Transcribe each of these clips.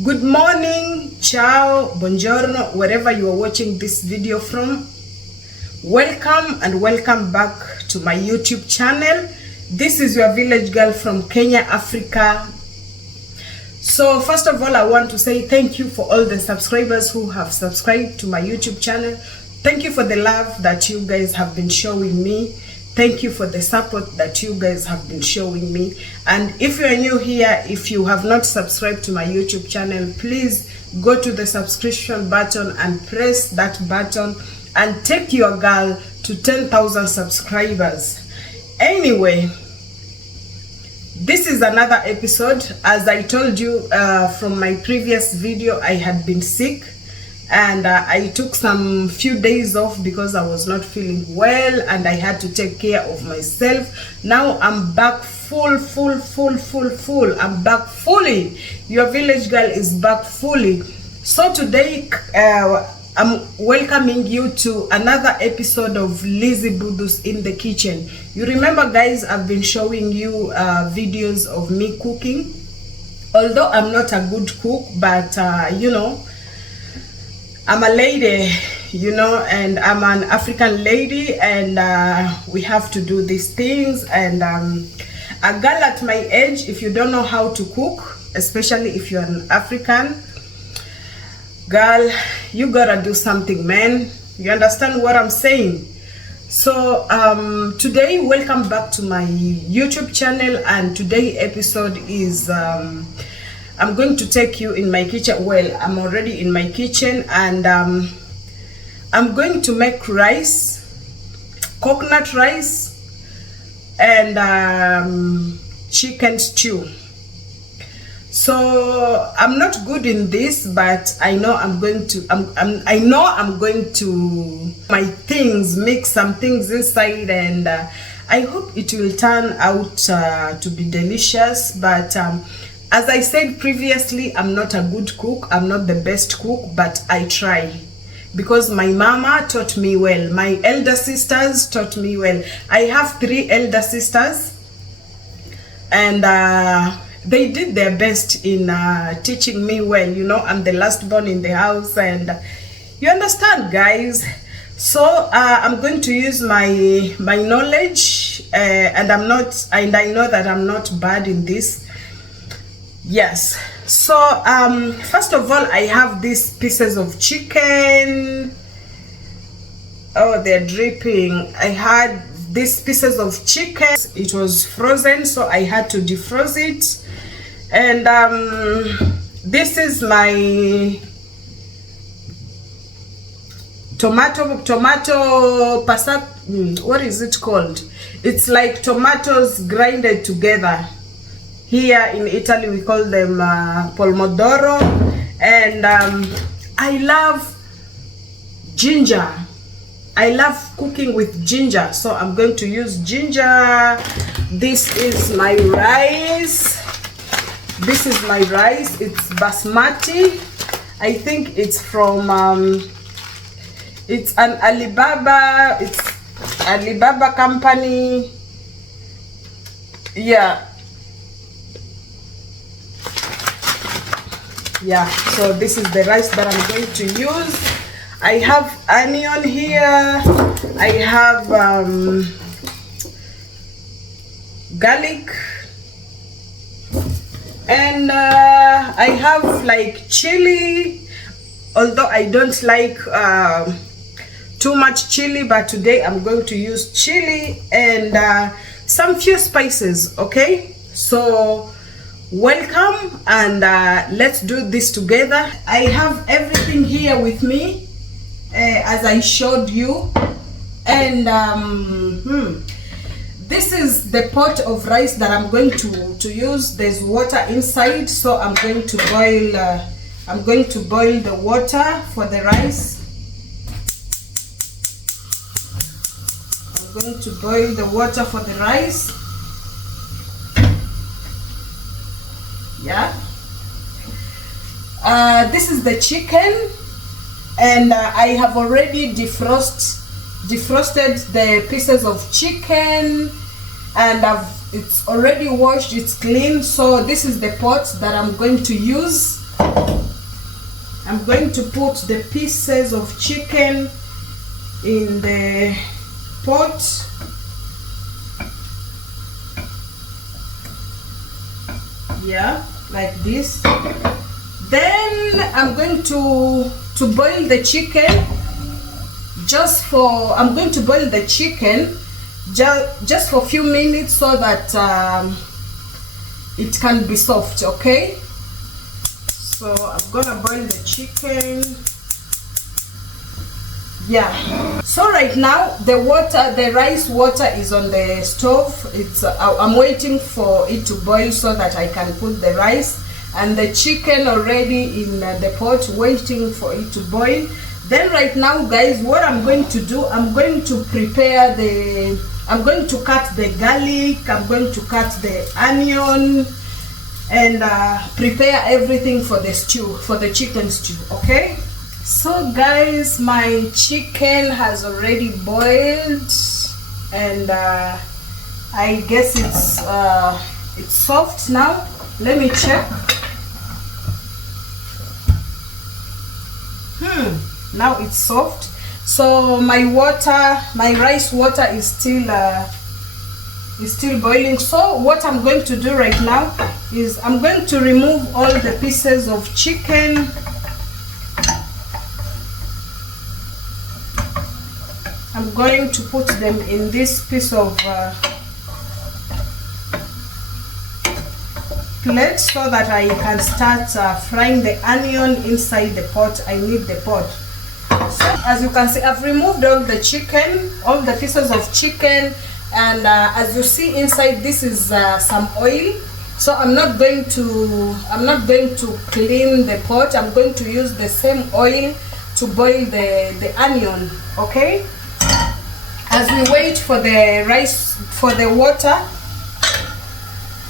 Good morning, ciao, buongiorno, wherever you are watching this video from. Welcome and welcome back to my YouTube channel. This is your village girl from Kenya, Africa. So first of all, I want to say thank you for all the subscribers who have subscribed to my YouTube channel. Thank you for the love that you guys have been showing me. Thank you for the support that you guys have been showing me. And if you are new here, if you have not subscribed to my YouTube channel, please go to the subscription button and press that button and take your girl to 10,000 subscribers. Anyway, this is another episode. As I told you from my previous video, I had been sick. And I took some few days off because I was not feeling well and I had to take care of myself. Now I'm back full. I'm back fully. Your village girl is back fully. So today I'm welcoming you to another episode of Lizzie Budus in the kitchen. You remember, guys, I've been showing you videos of me cooking. Although I'm not a good cook, but you know, I'm a lady, you know, and I'm an African lady, and we have to do these things. And a girl at my age, if you don't know how to cook, especially if you're an African girl, you gotta do something, man. You understand what I'm saying? So today, welcome back to my YouTube channel, and today's episode is I'm going to take you in my kitchen. Well, I'm already in my kitchen, and I'm going to make rice, coconut rice, and chicken stew. So I'm not good in this, but I know I'm going to. I know I'm going to my things, mix some things inside, and I hope it will turn out to be delicious. But as I said previously, I'm not a good cook. I'm not the best cook, but I try. Because my mama taught me well. My elder sisters taught me well. I have 3 elder sisters. And they did their best in teaching me well. You know, I'm the last born in the house. And you understand, guys. So I'm going to use my knowledge. And I know that I'm not bad in this. Yes, so first of all, I have these pieces of chicken. Oh, they're dripping. I had these pieces of chicken. It was frozen, so I had to defrost it. And this is my tomato pasta. What is it called? It's like tomatoes grinded together. Here in Italy, we call them pomodoro. And I love ginger. I love cooking with ginger. So I'm going to use ginger. This is my rice. This is my rice. It's basmati. I think it's from, it's an Alibaba. It's Alibaba company. Yeah. Yeah, so this is the rice that I'm going to use. I have onion here. I have garlic. And I have like chili. Although I don't like too much chili, but today I'm going to use chili and some few spices, okay? So welcome, and let's do this together. I have everything here with me as I showed you, and this is the pot of rice that I'm going to use. There's water inside, so I'm going to boil the water for the rice. I'm going to boil the water for the rice. Yeah, this is the chicken, and I have already defrosted the pieces of chicken, and it's already washed, it's clean. So this is the pot that I'm going to use. I'm going to put the pieces of chicken in the pot. Yeah, like this. Then I'm going to boil the chicken. I'm going to boil the chicken just for a few minutes so that it can be soft. Okay, so I'm gonna boil the chicken. Yeah, so right now the rice water is on the stove. I'm waiting for it to boil so that I can put the rice, and the chicken already in the pot waiting for it to boil. Then right now, guys, what I'm going to do, I'm going to cut the garlic, I'm going to cut the onion, and prepare everything for the stew, for the chicken stew. Okay, so guys, my chicken has already boiled, and I guess it's soft now. Let me check. Now it's soft. So my rice water is still boiling. So what I'm going to do right now is I'm going to remove all the pieces of chicken. I'm going to put them in this piece of plate so that I can start frying the onion inside the pot. I need the pot. So as you can see, I've removed all the chicken, all the pieces of chicken, and as you see inside, this is some oil. So I'm not going to clean the pot. I'm going to use the same oil to boil the onion. Okay, as we wait for the water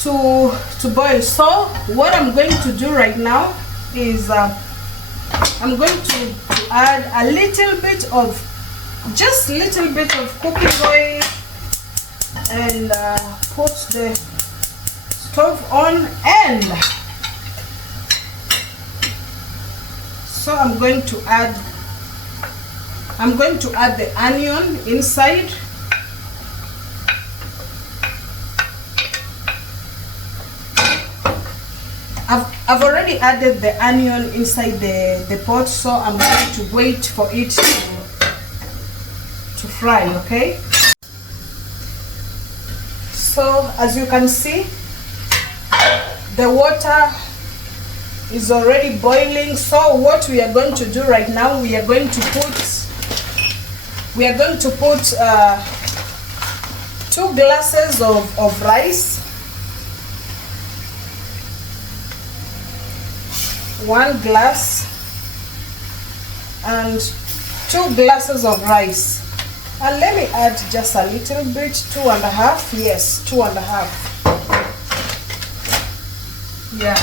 to boil. So what I'm going to do right now is I'm going to add a little bit of cooking oil, and put the stove on, and so I'm going to add the onion inside. I've already added the onion inside the pot, so I'm going to wait for it to fry. Okay, so as you can see, the water is already boiling. So what we are going to do right now, we are going to put 2 glasses of rice, 1 glass, and 2 glasses of rice. And let me add just a little bit, 2.5. Yes, 2.5. Yeah.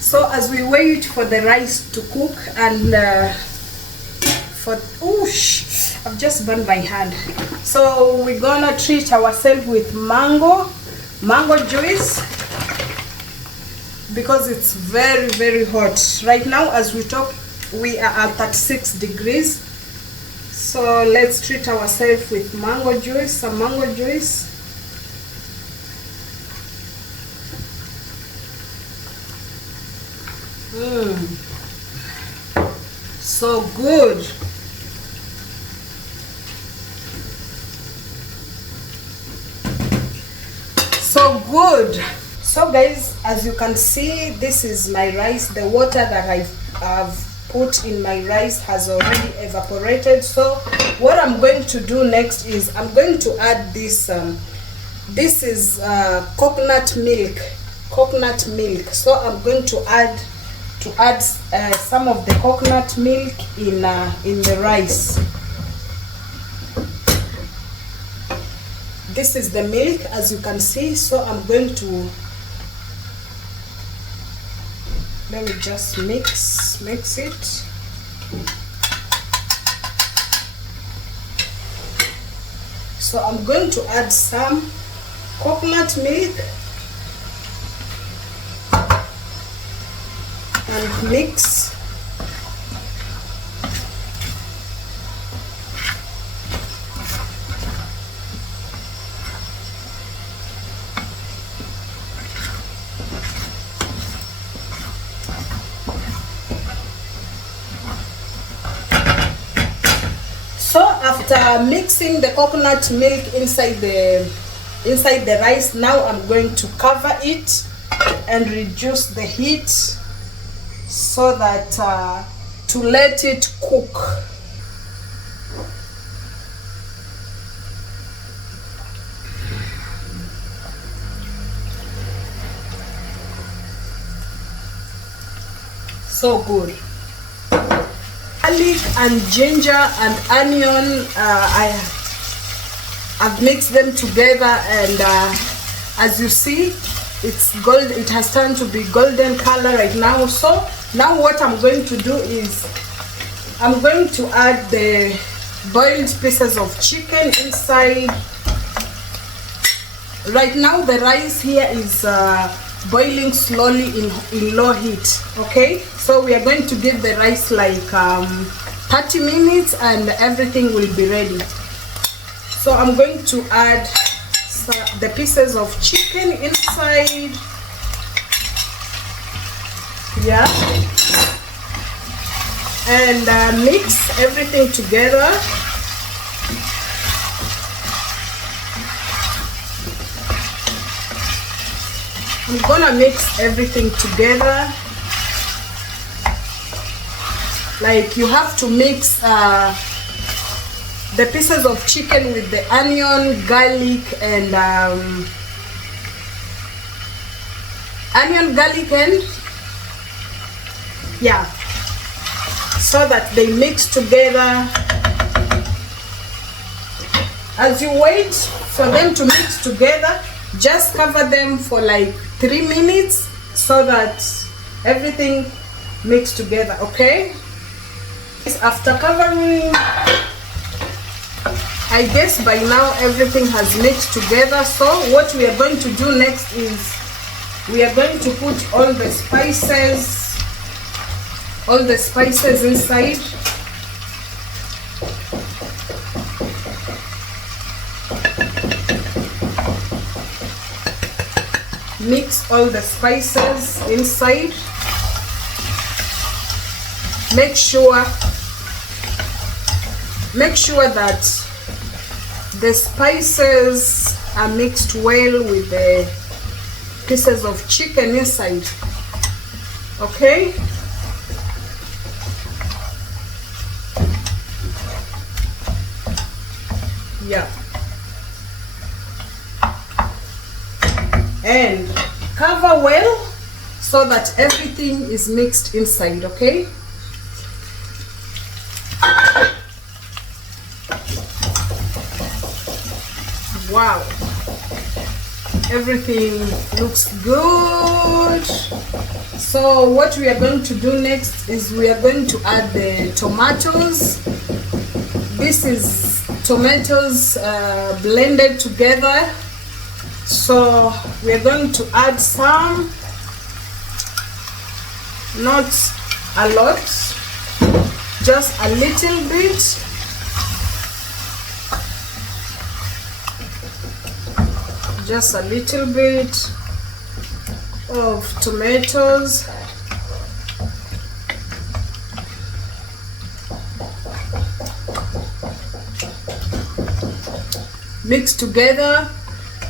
So as we wait for the rice to cook, and I've just burned my hand. So we're gonna treat ourselves with mango juice, because it's very, very hot right now. As we talk, we are at 36 degrees. So let's treat ourselves with mango juice, some mango juice. So good. So good. So guys, as you can see, this is my rice. The water that I've put in my rice has already evaporated. So what I'm going to do next is I'm going to add this. This is coconut milk. So I'm going to add some of the coconut milk in the rice. This is the milk, as you can see. So I'm going to, let me just mix it. So I'm going to add some coconut milk and mix. So after mixing the coconut milk inside the rice, now I'm going to cover it and reduce the heat so that to let it cook. So good. Garlic and ginger and onion, I've mixed them together, and as you see, it's gold. It has turned to be golden color right now. So now what I'm going to do is I'm going to add the boiled pieces of chicken inside. Right now the rice here is boiling slowly in low heat. Okay, so we are going to give the rice like 30 minutes and everything will be ready. So I'm going to add the pieces of chicken inside. Yeah, and mix everything together. I'm gonna mix everything together. Like, you have to mix the pieces of chicken with the onion, garlic, and yeah, so that they mix together. As you wait for them to mix together, just cover them for like 3 minutes so that everything mixes together. Okay, after covering, I guess by now everything has mixed together. So what we are going to do next is we are going to put all the spices inside. Mix all the spices inside. Make sure that the spices are mixed well with the pieces of chicken inside. Okay, yeah, and cover well so that everything is mixed inside. Okay, wow, everything looks good. So what we are going to do next is we are going to add the tomatoes. This is tomatoes blended together. So we are going to add some, not a lot, just a little bit. Just a little bit of tomatoes. Mix together.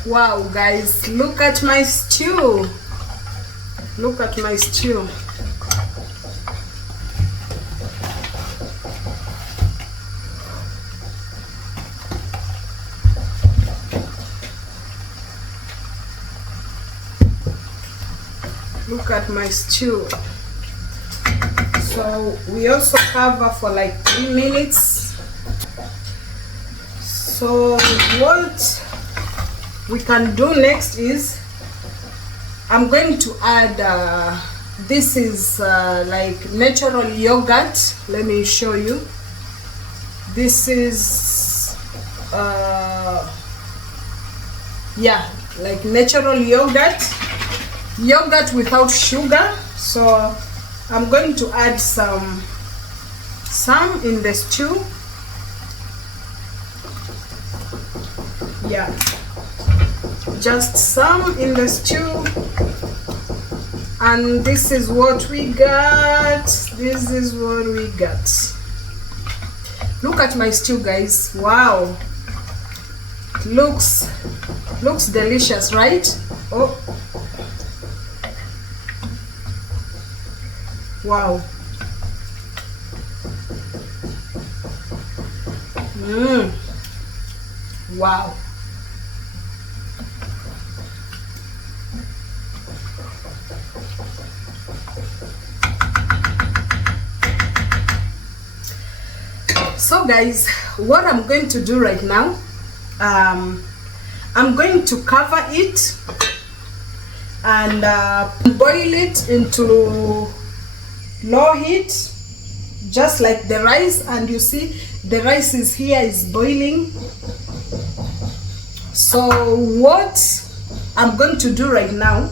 Wow, guys, look at my stew. Look at my stew. Look at my stew. So we also cover for like 3 minutes. So what we can do next is I'm going to add this is like natural yogurt. Let me show you. This is yeah, like natural yogurt without sugar. So I'm going to add some in the stew. Yeah, just some in the stew. And this is what we got. This is what we got. Look at my stew, guys. Wow, it looks delicious, right? Oh, wow. Wow. So guys, what I'm going to do right now, I'm going to cover it and boil it into low heat, just like the rice. And you see the rice is boiling. So what I'm going to do right now,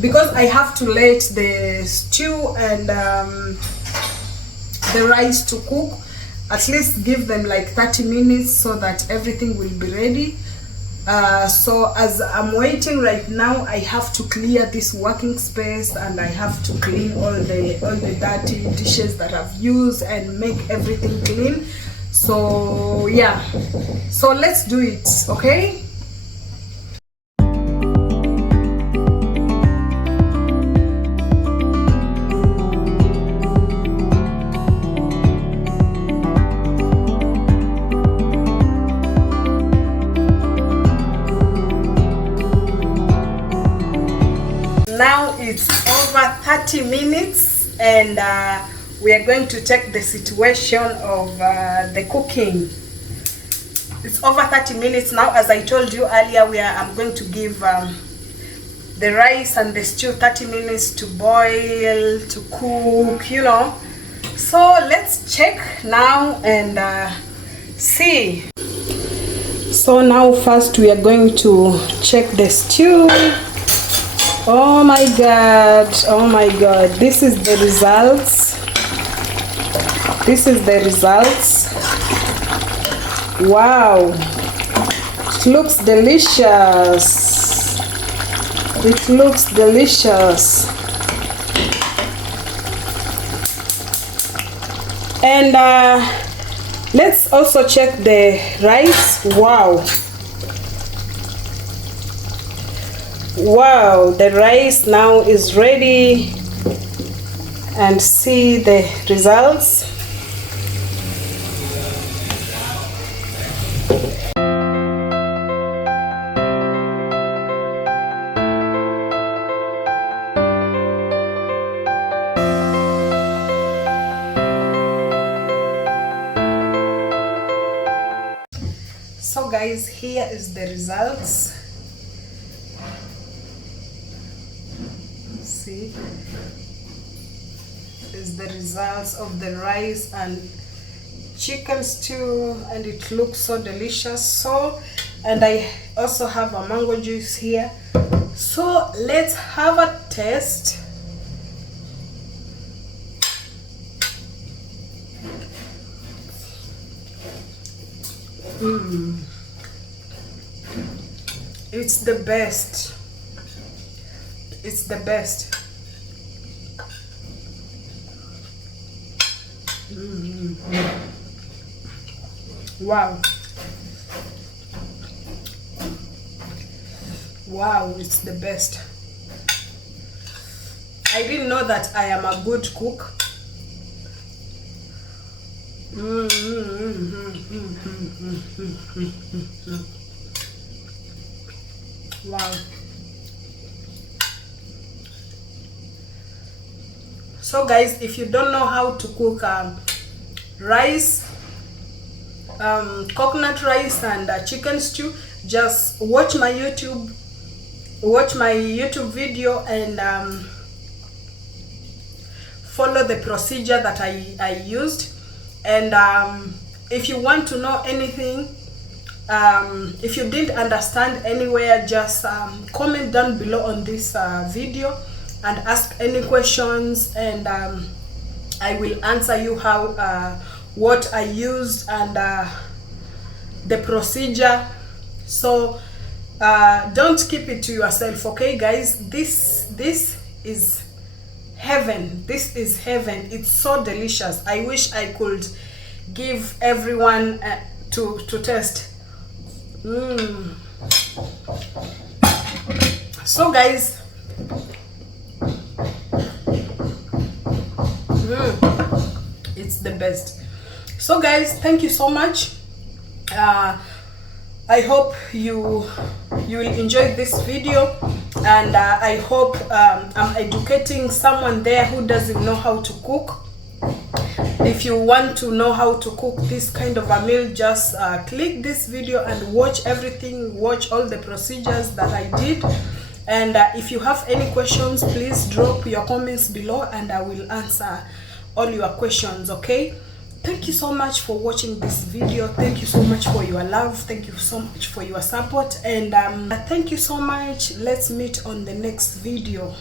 because I have to let the stew and the rice to cook, at least give them like 30 minutes so that everything will be ready. So as I'm waiting right now, I have to clear this working space, and I have to clean all the dirty dishes that I've used and make everything clean. So yeah, so let's do it, okay? Now it's over 30 minutes, and we are going to check the situation of the cooking. It's over 30 minutes now. As I told you earlier, I'm going to give the rice and the stew 30 minutes to boil, to cook, you know. So let's check now and see. So now first we are going to check the stew. Oh my god, oh my god, this is the results. This is the results. Wow, it looks delicious. It looks delicious. And let's also check the rice. Wow. Wow, the rice now is ready, and see the results. So guys, here is the results. See, is the results of the rice and chicken stew, and it looks so delicious. So, and I also have a mango juice here. So let's have a taste. It's the best. It's the best. Wow. Wow, it's the best. I didn't know that I am a good cook. Wow. So guys, if you don't know how to cook rice, coconut rice and chicken stew, just watch my YouTube video and follow the procedure that I used, and if you want to know anything, if you didn't understand anywhere, just comment down below on this video and ask any questions, and I will answer you how what I used and the procedure. So don't keep it to yourself, okay guys? This is heaven. This is heaven. It's so delicious. I wish I could give everyone to test. So guys, it's the best. So guys, thank you so much. I hope you will enjoy this video, and I hope I'm educating someone there who doesn't know how to cook. If you want to know how to cook this kind of a meal, just click this video and watch everything, watch all the procedures that I did. And if you have any questions, please drop your comments below and I will answer all your questions, okay? Thank you so much for watching this video. Thank you so much for your love. Thank you so much for your support, and thank you so much. Let's meet on the next video.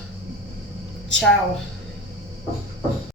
Ciao.